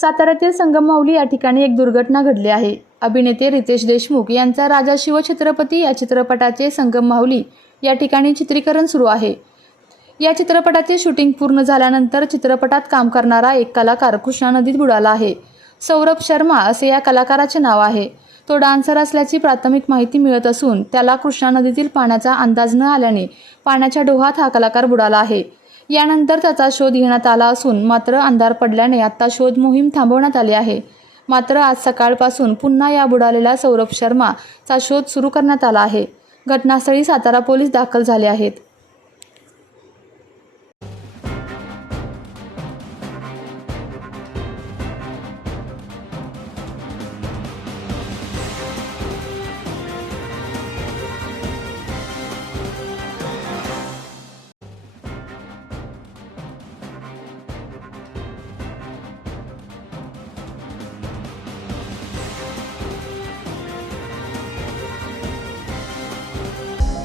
साताऱ्यातील संगम माऊली या ठिकाणी एक दुर्घटना घडली आहे. अभिनेते रितेश देशमुख यांचा राजा शिवछत्रपती या चित्रपटाचे संगम माऊली या ठिकाणी चित्रीकरण सुरू आहे. या चित्रपटाचे शूटिंग पूर्ण झाल्यानंतर चित्रपटात काम करणारा एक कलाकार कृष्णा नदीत बुडाला आहे. सौरभ शर्मा असे या कलाकाराचे नाव आहे. तो डान्सर असल्याची प्राथमिक माहिती मिळत असून त्याला कृष्णा नदीतील पाण्याचा अंदाज न आल्याने पाण्याच्या डोहात हा कलाकार बुडाला आहे. यानंतर त्याचा शोध घेण्यात आला असून मात्र अंधार पडल्याने आता शोध मोहीम थांबवण्यात आली आहे. मात्र आज सकाळपासून पुन्हा या बुडालेला सौरभ शर्माचा शोध सुरू करण्यात आला आहे. घटनास्थळी सातारा पोलीस दाखल झाले आहेत.